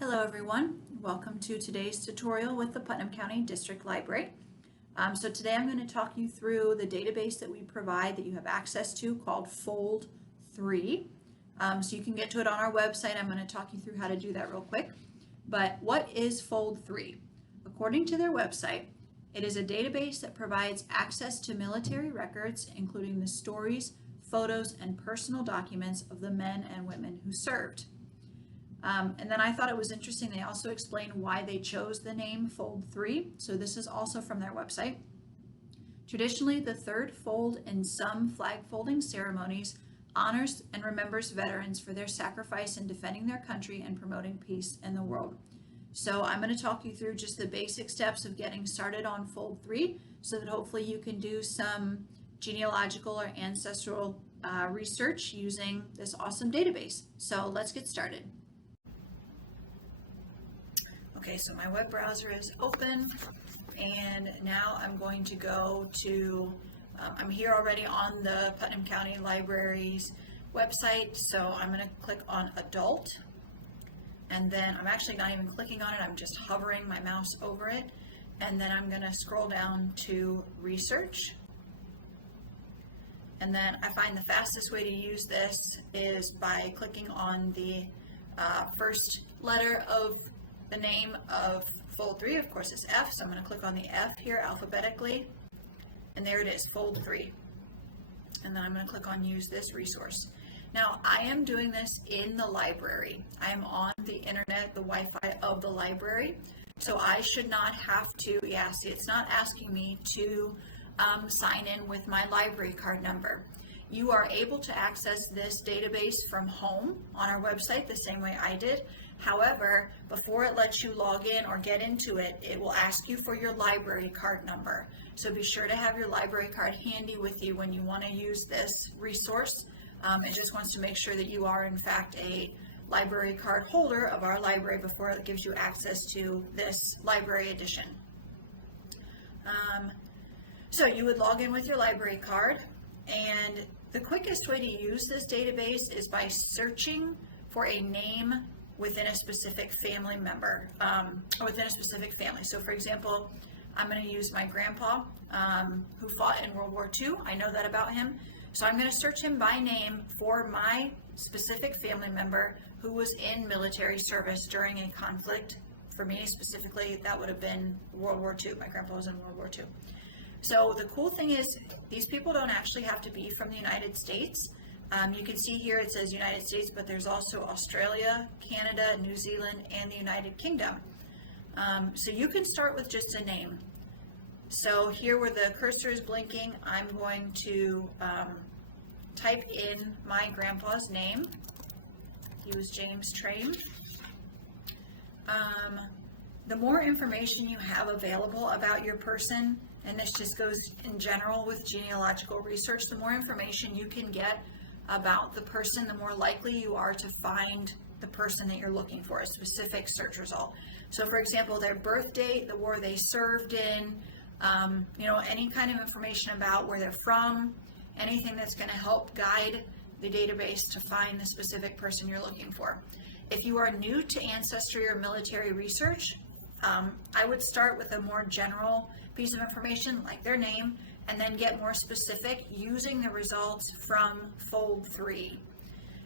Hello everyone, welcome to today's tutorial with the Putnam County District Library. So today I'm going to talk you through the database that we provide that you have access to called Fold3. So you can get to it on our website. I'm going to talk you through how to do that real quick. But what is Fold3? According to their website, it is a database that provides access to military records, including the stories, photos, and personal documents of the men and women who served. And then I thought it was interesting, they also explained why they chose the name Fold3. So this is also from their website. Traditionally, the third fold in some flag folding ceremonies honors and remembers veterans for their sacrifice in defending their country and promoting peace in the world. So I'm going to talk you through just the basic steps of getting started on Fold3 so that hopefully you can do some genealogical or ancestral research using this awesome database. So let's get started. Okay, so my web browser is open, and now I'm going to go to, I'm here already on the Putnam County Library's website, so I'm going to click on Adult, and then I'm actually not even clicking on it, I'm just hovering my mouse over it, and then I'm going to scroll down to Research, and then I find the fastest way to use this is by clicking on the first letter of the name of Fold3. Of course it's F, so I'm going to click on the F here alphabetically, and there it is, Fold3. And then I'm going to click on Use this resource. Now I am doing this in the library. I am on the internet, the Wi-Fi of the library, so I should not have to, see, it's not asking me to sign in with my library card number. You are able to access this database from home on our website the same way I did. However, before it lets you log in or get into it, it will ask you for your library card number. So be sure to have your library card handy with you when you want to use this resource. It just wants to make sure that you are in fact a library card holder of our library before it gives you access to this library edition. So you would log in with your library card, and the quickest way to use this database is by searching for a name within a specific family member, or within a specific family. So for example, I'm going to use my grandpa who fought in World War II. I know that about him. So I'm going to search him by name for my specific family member who was in military service during a conflict. For me specifically, that would have been World War II. My grandpa was in World War II. So the cool thing is these people don't actually have to be from the United States. You can see here it says United States, but there's also Australia, Canada, New Zealand, and the United Kingdom. So you can start with just a name. So here where the cursor is blinking, I'm going to type in my grandpa's name. He was James Train. The more information you have available about your person, and this just goes in general with genealogical research, the more information you can get about the person, the more likely you are to find the person that you're looking for, a specific search result. So for example, their birth date, the war they served in, any kind of information about where they're from, anything that's going to help guide the database to find the specific person you're looking for. If you are new to ancestry or military research, I would start with a more general piece of information like their name, and then get more specific using the results from Fold3.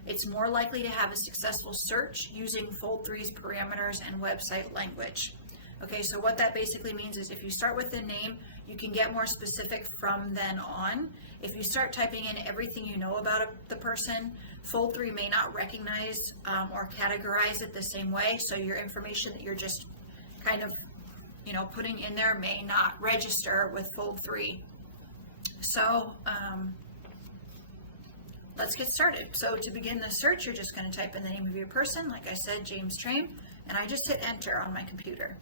It's more likely to have a successful search using Fold3's parameters and website language. Okay, so what that basically means is if you start with the name, you can get more specific from then on. If you start typing in everything you know about the person, Fold3 may not recognize or categorize it the same way, so your information that you're just kind of putting in there may not register with Fold3. So let's get started. So to begin the search, you're just going to type in the name of your person, like I said, James Train, and I just hit enter on my computer.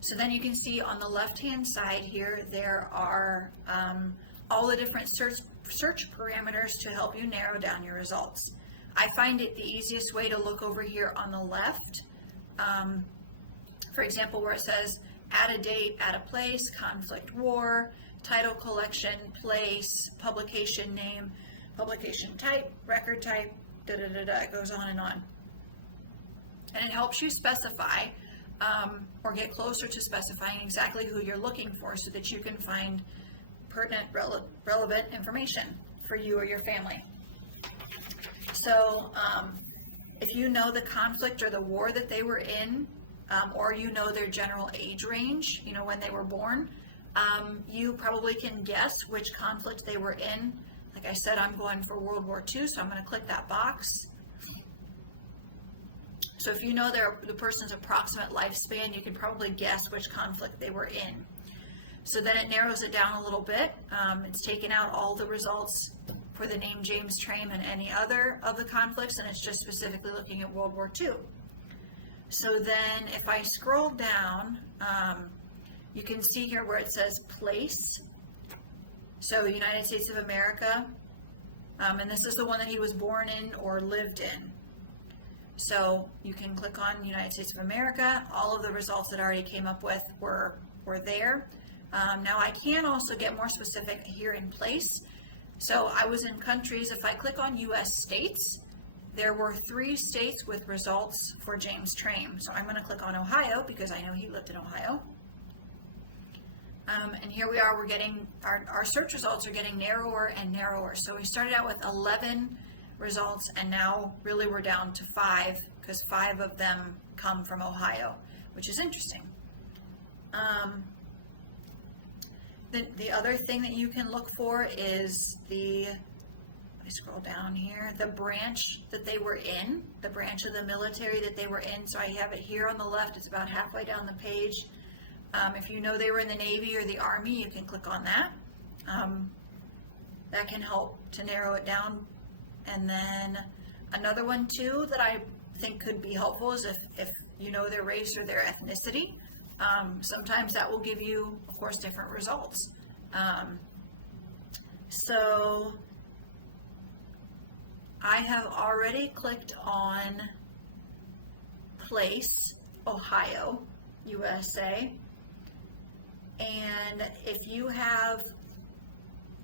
So then you can see on the left-hand side here, there are all the different search parameters to help you narrow down your results. I find it the easiest way to look over here on the left. For example, where it says add a date, add a place, conflict, war, title, collection, place, publication name, publication type, record type, it goes on and on. And it helps you specify or get closer to specifying exactly who you're looking for so that you can find pertinent, relevant information for you or your family. So if you know the conflict or the war that they were in, or you know their general age range, you know, when they were born, you probably can guess which conflict they were in. Like I said, I'm going for World War II, so I'm going to click that box. So if you know the person's approximate lifespan, you can probably guess which conflict they were in. So then it narrows it down a little bit. It's taken out all the results for the name James Traim and any other of the conflicts, and it's just specifically looking at World War II. So then if I scroll down, you can see here where it says place. So United States of America, and this is the one that he was born in or lived in. So you can click on United States of America. All of the results that I already came up with were there. Now I can also get more specific here in place. So I was in countries. If I click on U.S. states, there were 3 states with results for James Traim. So I'm going to click on Ohio because I know he lived in Ohio. And here we are, we're getting, our search results are getting narrower and narrower. So we started out with 11 results, and now really we're down to 5 because 5 of them come from Ohio, which is interesting. The other thing that you can look for is I scroll down here, the branch that they were in, the branch of the military that they were in. So I have it here on the left, it's about halfway down the page. If you know they were in the Navy or the Army, you can click on that. That can help to narrow it down. And then another one too that I think could be helpful is if you know their race or their ethnicity. Sometimes that will give you, of course, different results. So I have already clicked on place, Ohio, USA. And if you have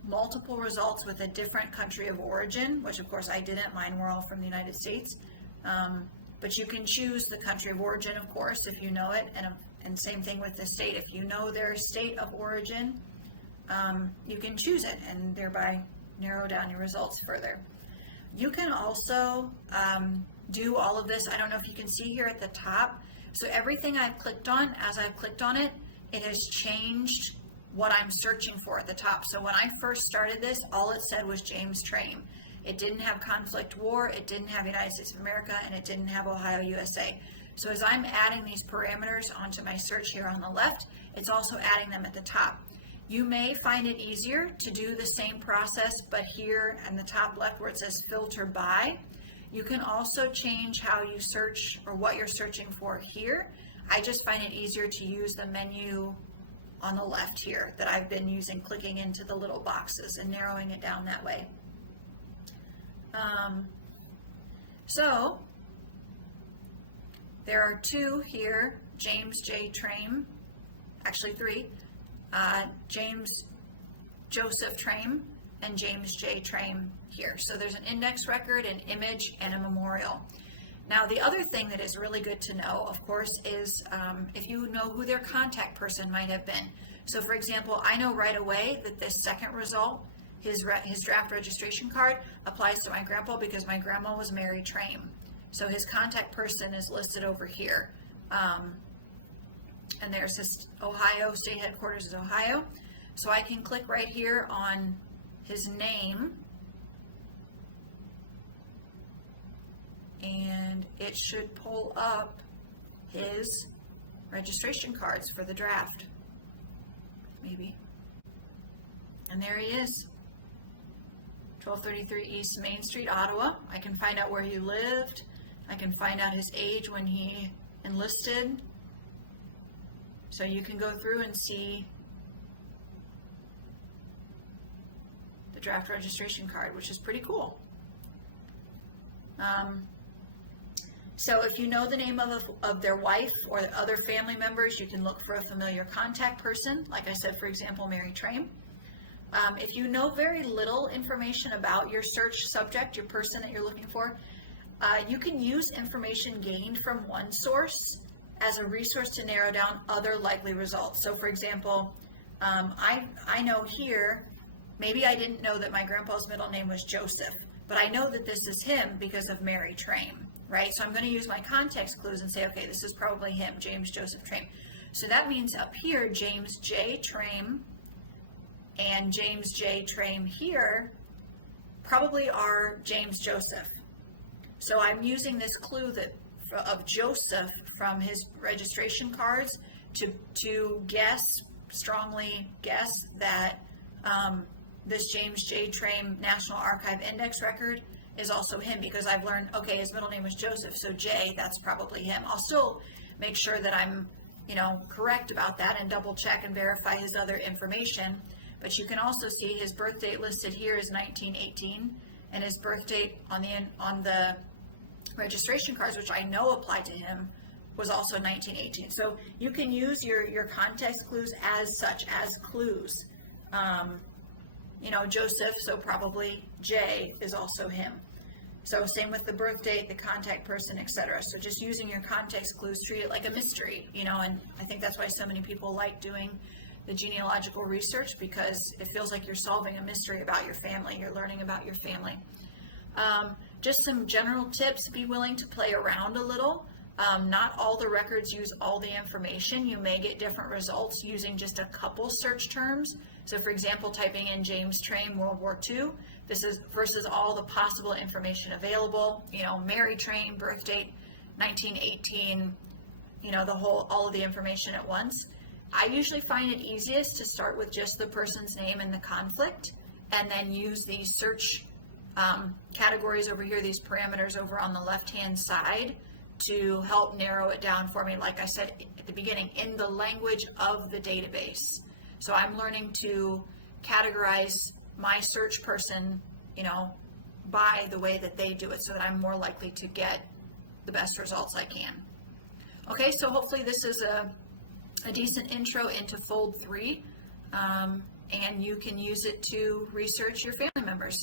multiple results with a different country of origin, which of course I didn't, mine were all from the United States, but you can choose the country of origin, of course, if you know it, and same thing with the state. If you know their state of origin, you can choose it and thereby narrow down your results further. You can also do all of this. I don't know if you can see here at the top. So everything I've clicked on, as I've clicked on it, it has changed what I'm searching for at the top. So when I first started this, all it said was James Traim. It didn't have conflict war, it didn't have United States of America, and it didn't have Ohio, USA. So as I'm adding these parameters onto my search here on the left, it's also adding them at the top. You may find it easier to do the same process, but here in the top left where it says filter by, you can also change how you search or what you're searching for here. I just find it easier to use the menu on the left here that I've been using, clicking into the little boxes and narrowing it down that way. So there are 2 here, James J. Traim, actually 3, James Joseph Traim and James J. Traim here. So there's an index record, an image, and a memorial. Now, the other thing that is really good to know, of course, is if you know who their contact person might have been. So, for example, I know right away that this second result, his draft registration card, applies to my grandpa because my grandma was Mary Traim. So his contact person is listed over here. And there's his Ohio, state headquarters is Ohio. So I can click right here on his name, and it should pull up his registration cards for the draft, maybe. And there he is, 1233 East Main Street, Ottawa. I can find out where he lived. I can find out his age when he enlisted. So you can go through and see the draft registration card, which is pretty cool. So if you know the name of their wife or other family members, you can look for a familiar contact person. Like I said, for example, Mary Traim. If you know very little information about your search subject, your person that you're looking for, You can use information gained from one source as a resource to narrow down other likely results. So for example, I know here, maybe I didn't know that my grandpa's middle name was Joseph, but I know that this is him because of Mary Trame, right? So I'm going to use my context clues and say, okay, this is probably him, James Joseph Trame. So that means up here, James J. Trame and James J. Trame here probably are James Joseph. So I'm using this clue of Joseph from his registration cards to strongly guess that this James J. Trame National Archive Index record is also him, because I've learned, okay, his middle name was Joseph, so J, that's probably him. I'll still make sure that I'm, correct about that and double check and verify his other information. But you can also see his birth date listed here is 1918, and his birth date on the registration cards, which I know applied to him, was also 1918. So you can use your context clues as such, as clues. Joseph, so probably J is also him. So same with the birth date, the contact person, etc. So just using your context clues, treat it like a mystery, and I think that's why so many people like doing the genealogical research, because it feels like you're solving a mystery about your family. You're learning about your family. Just some general tips: be willing to play around a little. Not all the records use all the information. You may get different results using just a couple search terms. So for example, typing in James Trame World War II, this is versus all the possible information available, Mary Trame, birth date, 1918, all of the information at once. I usually find it easiest to start with just the person's name and the conflict, and then use these search categories over here, these parameters over on the left-hand side, to help narrow it down for me, like I said at the beginning, in the language of the database. So I'm learning to categorize my search person, by the way that they do it, so that I'm more likely to get the best results I can. Okay, so hopefully this is a decent intro into Fold3, and you can use it to research your family members.